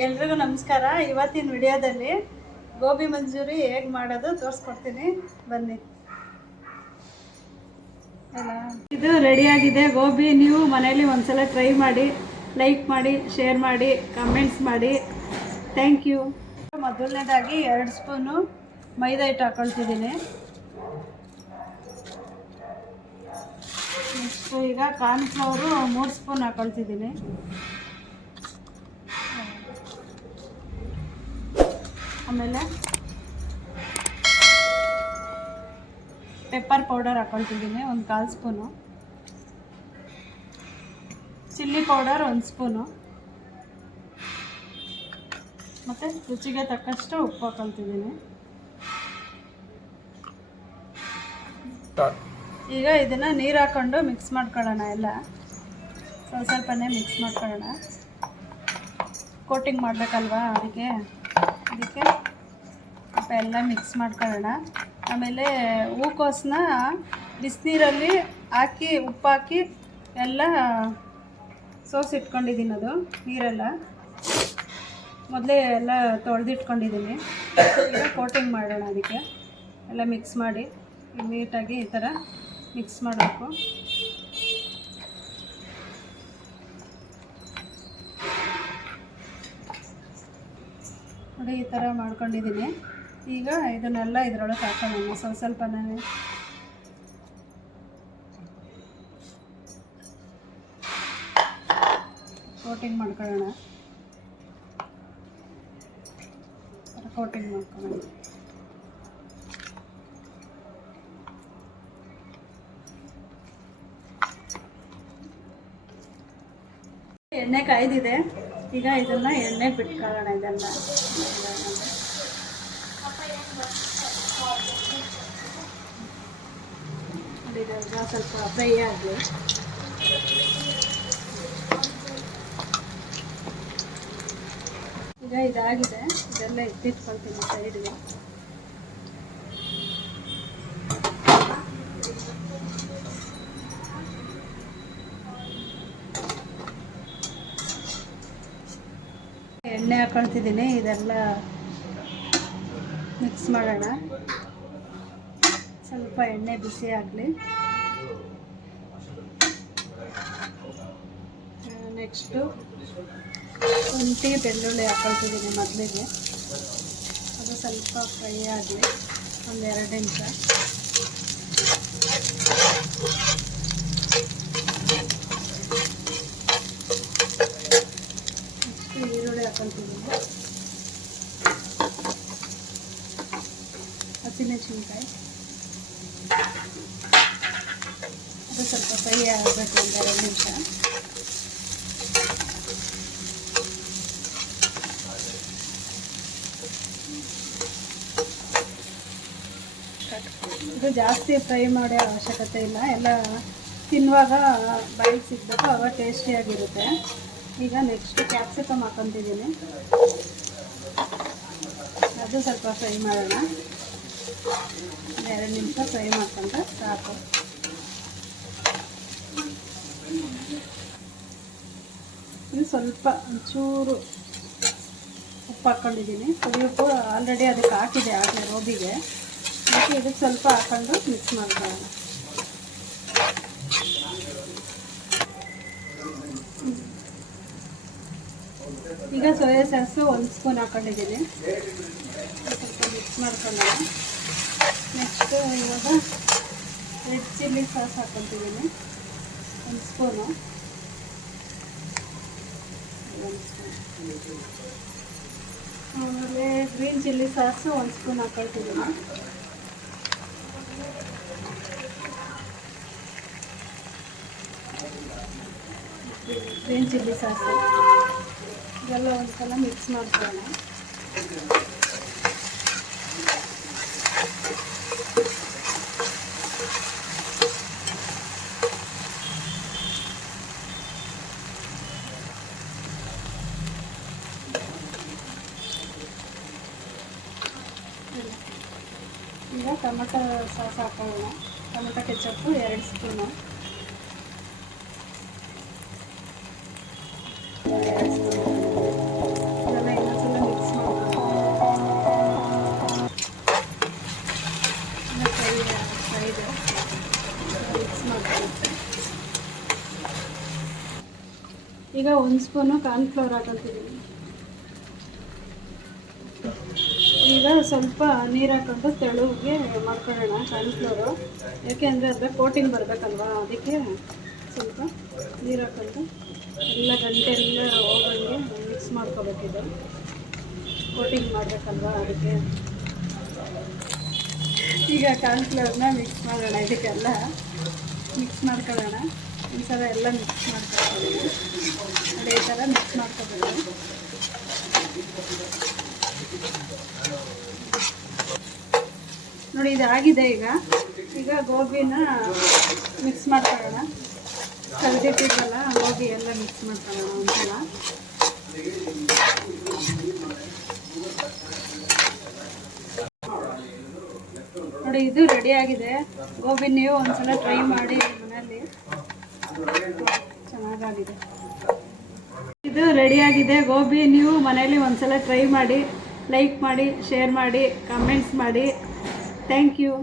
ಎಲ್ರಿಗೂ ನಮಸ್ಕಾರ. ಇವತ್ತಿನ ವಿಡಿಯೋದಲ್ಲಿ ಗೋಬಿ ಮಂಚೂರಿ ಹೇಗೆ ಮಾಡೋದು ತೋರಿಸ್ಕೊಡ್ತೀನಿ, ಬನ್ನಿ. ಇದು ರೆಡಿಯಾಗಿದೆ ಗೋಬಿ. ನೀವು ಮನೆಯಲ್ಲಿ ಒಂದ್ಸಲ ಟ್ರೈ ಮಾಡಿ, ಲೈಕ್ ಮಾಡಿ, ಶೇರ್ ಮಾಡಿ, ಕಮೆಂಟ್ಸ್ ಮಾಡಿ. Thank you. ಮೊದಲನೇದಾಗಿ 2 ಸ್ಪೂನು ಮೈದಾ ಹಿಟ್ಟು ಹಾಕೊಳ್ತಿದ್ದೀನಿ. ನೆಕ್ಸ್ಟು ಈಗ ಕಾರ್ನ್ಫ್ಲವರು 3 ಸ್ಪೂನ್ ಹಾಕೊಳ್ತಿದ್ದೀನಿ. ಆಮೇಲೆ ಪೆಪ್ಪರ್ ಪೌಡರ್ ಹಾಕೊಳ್ತಿದ್ದೀನಿ 1/4 ಸ್ಪೂನು. Chilli powder 1 spoon. ಮತ್ತು ರುಚಿಗೆ ತಕ್ಕಷ್ಟು ಉಪ್ಪು ಹಾಕೊಳ್ತಿದ್ದೀನಿ. ಈಗ ಇದನ್ನು ನೀರು ಹಾಕ್ಕೊಂಡು ಮಿಕ್ಸ್ ಮಾಡ್ಕೊಳ್ಳೋಣ. ಎಲ್ಲ ಸ್ವಲ್ಪನೇ ಮಿಕ್ಸ್ ಮಾಡ್ಕೊಳ್ಳೋಣ. ಕೋಟಿಂಗ್ ಮಾಡಬೇಕಲ್ವಾ, ಅದಕ್ಕೆ ಸ್ವಲ್ಪ ಎಲ್ಲ ಮಿಕ್ಸ್ ಮಾಡ್ಕೊಳ್ಳೋಣ. ಆಮೇಲೆ ಹೂಕೋಸನ್ನ ಬಿಸಿನೀರಲ್ಲಿ ಹಾಕಿ ಉಪ್ಪು ಹಾಕಿ ಎಲ್ಲ ಸೋಸಿಟ್ಕೊಂಡಿದ್ದೀನಿ. ಅದು ನೀರೆಲ್ಲ ಮೊದಲೇ ಎಲ್ಲ ತೊಳೆದಿಟ್ಕೊಂಡಿದ್ದೀನಿ. ಈಗ ಕೋಟಿಂಗ್ ಮಾಡೋಣ. ಅದಕ್ಕೆ ಎಲ್ಲ ಮಿಕ್ಸ್ ಮಾಡಿ ನೀಟಾಗಿ ಈ ಥರ ಮಿಕ್ಸ್ ಮಾಡಬೇಕು. ನೋಡಿ, ಈ ಥರ ಮಾಡ್ಕೊಂಡಿದ್ದೀನಿ. ಈಗ ಇದನ್ನೆಲ್ಲ ಇದರೊಳಗೆ ಹಾಕೋಣ. ಸ್ವಲ್ಪನೇ ಕೋಟಿಂಗ್ ಮಾಡ್ಕೊಳ್ಳೋಣ. ಕೋಟಿಂಗ್ ಮಾಡ್ಕೊಳ್ಳೋಣ. ಎಣ್ಣೆ ಕಾಯ್ದಿದೆ. ಈಗ ಇದನ್ನು ಎಣ್ಣೆ ಬಿಟ್ಕೊಳ್ಳೋಣ. ಇದೆಲ್ಲ ಇದೆಲ್ಲ ಸ್ವಲ್ಪ ಫ್ರೈ ಆಗಲಿ. ಈಗ ಇದಾಗಿದೆ. ಇದೆಲ್ಲ ಎತ್ತಿಟ್ಕೊಳ್ತೀನಿ ಸೈಡ್ಗೆ. ಎಣ್ಣೆ ಹಾಕೊಳ್ತಿದ್ದೀನಿ. ಇದೆಲ್ಲ ಮಿಕ್ಸ್ ಮಾಡೋಣ. ಸ್ವಲ್ಪ ಎಣ್ಣೆ ಬಿಸಿ ಆಗಲಿ. ನೆಕ್ಸ್ಟು ಶುಂಠಿ ಬೆಳ್ಳುಳ್ಳಿ ಹಾಕೊಳ್ತಿದ್ದೀನಿ ಮೊದಲಿಗೆ. ಅದು ಸ್ವಲ್ಪ ಫ್ರೈ ಆಗಲಿ 1-2 ನಿಮಿಷ. ಈರುಳ್ಳಿ ಹಾಕೊಳ್ತಿದ್ದೀನಿ. ಹಸಿಮೆಣಸಿನ್ಕಾಯಿ ಅದು ಸ್ವಲ್ಪ ಫ್ರೈ ಆಗಬೇಕು 1-2 ನಿಮಿಷ. ಇದು ಜಾಸ್ತಿ ಫ್ರೈ ಮಾಡೋ ಅವಶ್ಯಕತೆ ಇಲ್ಲ. ಎಲ್ಲ ತಿನ್ನುವಾಗ ಬಾಯಿಗೆ ಸಿಗಬೇಕು, ಆವಾಗ ಟೇಸ್ಟಿಯಾಗಿರುತ್ತೆ. ಈಗ ನೆಕ್ಸ್ಟ್ ಕ್ಯಾಪ್ಸಿಕಮ್ ಹಾಕೊತಿದ್ದೀನಿ. ಅದು ಸ್ವಲ್ಪ ಫ್ರೈ ಮಾಡೋಣ. 2 ನಿಮಿಷ ಫ್ರೈ ಮಾಡ್ಕೊಂಡ್ರೆ ಸಾಕು. ಇದು ಸ್ವಲ್ಪ ಒಂಚೂರು ಉಪ್ಪು ಹಾಕ್ಕೊಂಡಿದ್ದೀನಿ. ಉಪ್ಪು ಆಲ್ರೆಡಿ ಅದಕ್ಕೆ ಹಾಕಿದೆ ಆಗಲೇ ಗೋಬಿಗೆ. ಅದಕ್ಕೆ ಇದಕ್ಕೆ ಸ್ವಲ್ಪ ಹಾಕ್ಕೊಂಡು ಮಿಕ್ಸ್ ಮಾಡ್ಕೊಳ್ಳೋಣ. ಈಗ ಸೋಯಾ ಸಾಸು 1 ಸ್ಪೂನ್ ಹಾಕ್ಕೊಂಡಿದ್ದೀನಿ. ಸ್ವಲ್ಪ ಮಿಕ್ಸ್ ಮಾಡ್ಕೊಳ್ಳೋಣ. ನೆಕ್ಸ್ಟು ಇವಾಗ ರೆಡ್ ಚಿಲ್ಲಿ ಸಾಸ್ ಹಾಕ್ಕೊತಿದ್ದೀನಿ 1 ಸ್ಪೂನು. ಆಮೇಲೆ ಗ್ರೀನ್ ಚಿಲ್ಲಿ ಸಾಸು 1 ಸ್ಪೂನ್ ಹಾಕ್ಕೊಳ್ತಿದ್ದೀನಿ. ಗ್ರೀನ್ ಚಿಲ್ಲಿ ಸಾಸು ಇದೆಲ್ಲ ಒಂದ್ಸಲ ಮಿಕ್ಸ್ ಮಾಡ್ಕೊಳ್ಳೋಣ. ಈಗ ಟೊಮೆಟೊ ಸಾಸ್ ಹಾಕೊಳ್ಳೋಣ. Tomato ketchup 2 spoon. ಇದೆಲ್ಲ 1 ಸ್ಪೂನು ಕಾರ್ನ್ಫ್ಲವರ್ ಹಾಕೊತಿದ್ದೀನಿ. ಈಗ ಸ್ವಲ್ಪ ನೀರು ಹಾಕೊಂಡು ತೆಳುಗೆ ಮಾಡ್ಕೊಳ್ಳೋಣ ಕಾರ್ನ್ಫ್ಲವರು. ಯಾಕೆಂದರೆ ಅದರ ಕೋಟಿಂಗ್ ಬರಬೇಕಲ್ವಾ, ಅದಕ್ಕೆ ಸ್ವಲ್ಪ ನೀರು ಹಾಕೊಂಡು ಎಲ್ಲ ಗಂಟೆ ಎಲ್ಲ ಹೋಗಂಗೆ ಮಿಕ್ಸ್ ಮಾಡ್ಕೋಬೇಕಿದು. ಕೋಟಿಂಗ್ ಮಾಡಬೇಕಲ್ವಾ, ಅದಕ್ಕೆ ಈಗ ಕಾರ್ನ್ಫ್ಲವರ್ನ ಮಿಕ್ಸ್ ಮಾಡೋಣ. ಇದಕ್ಕೆಲ್ಲ ಮಿಕ್ಸ್ ಮಾಡ್ಕೊಳ್ಳೋಣ. ಒಂದ್ಸಲ ಎಲ್ಲ ಮಿಕ್ಸ್ ಮಾಡ್ಕೊಳ್ಳೋಣ. ಅದೇ ಈ ಥರ ಮಿಕ್ಸ್ ಮಾಡ್ಕೋಬೇಕು. ನೋಡಿ ಇದಾಗಿದೆ. ಈಗ ಗೋಬಿನ ಮಿಕ್ಸ್ ಮಾಡ್ಕೊಳ್ಳೋಣ. ಕಲ್ದಿಟ್ಟಿದ್ವಲ್ಲ ಗೋಬಿ ಎಲ್ಲ ಮಿಕ್ಸ್ ಮಾಡ್ಕೊಳ್ಳೋಣ ಒಂದ್ಸಲ. ನೋಡಿ ಇದು ರೆಡಿ ಆಗಿದೆ. ಗೋಬಿ ನೀವು ಒಂದ್ಸಲ ಟ್ರೈ ಮಾಡಿ ಮನೆಯಲ್ಲಿ, ಚೆನ್ನಾಗಾಗಿದೆ. ಇದು ರೆಡಿ ಆಗಿದೆ. ಗೋಬಿ ನೀವು ಮನೆಯಲ್ಲಿ ಒಂದ್ಸಲ ಟ್ರೈ ಮಾಡಿ, ಲೈಕ್ ಮಾಡಿ, ಶೇರ್ ಮಾಡಿ, ಕಮೆಂಟ್ಸ್ ಮಾಡಿ. Thank you.